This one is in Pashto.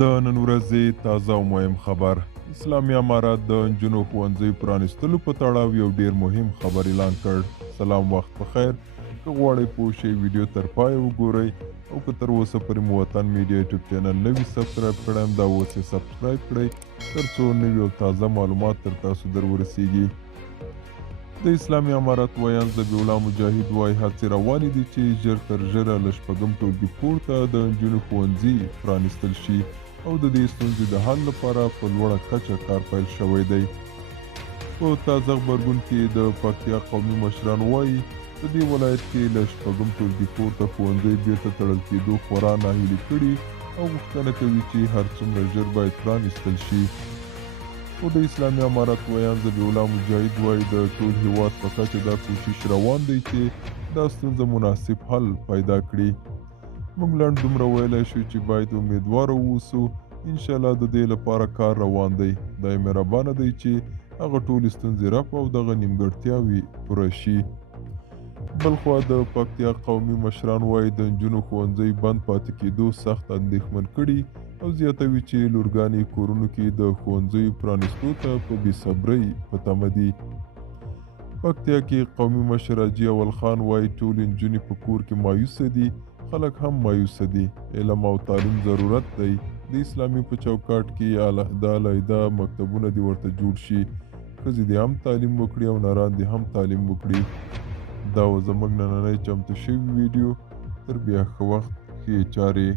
د نن ورځې تازه او مهم خبر. اسلامي امارات د نجونو ښوونځیو پرانیستلو په تړاو یو ډیر مهم خبر اعلان کړ. سلام، وخت بخیر. که غواړئ پوه شئ ویډیو تر پایه وګورئ او که تر اوسه پورې مو وطن میډیا یوټیوب چینل نه وي سبسکرایب کړی هم دا اوس یې سبسکرایب کړئ تر څو نوي او تازه معلومات تر تاسو در ورسیږي. د اسلامي امارات ویان ذبیح الله مجاهد وایي هڅې روانې دي چې ژر تر ژره له شپږم ټولګي پورته د نجونو ښوونځي پرانیستل شي او د دې ستونزې د حل لپاره په لوړه کچه کار پیل شوی دی. په تازه غبرګون کې د پکتیا قومي مشران وایي په دې ولایت کې له شپږم ټولګي پورته ښوونځي بیرته تړل کېدو خورا ناهیلي کړي او غوښتنه کوي چې هر څومره ژر باید پرانیستل شي. خو د اسلامي امارات ویان ذبیح الله مجاهد وایي د ټول هیواد په کچه دا کوشش روان دی چې دا ستونزه مناسب حل پیدا کړي. موږ لنډ دومره ویلی شو چې باید امیدواره واوسو. انشاءالله د دې لپاره کار روان دی. خدای مهربانه دی چې هغه ټولې ستونزې رفع او دغه نیمګړتیاوې پوره شي. بلخوا د پکتیا قومي مشران وایي د نجونو ښوونځي بند پاتې کېدو سخت اندېښمن کړي او زیاتوي چې لورګانې کورونو کې د ښوونځیو پرانیستو ته په بېصبرۍ په تمه دي. پکتیا کې قومي مشر حاجي اول خان وایي ټولې نجونې په کور کې مایوسه دي، خلک هم مایوسه دي. علم او تعلیم ضرورت دی. د اسلامي په چوکاټ کې علیحده مکتبونه دې ورته جوړ شي. ښځې دې هم تعلیم وکړي او نران دې هم تعلیم وکړي. دا و زموږ نننی چمتو شوي ویډیو. تر بیا ښه وخت، ښې چارې.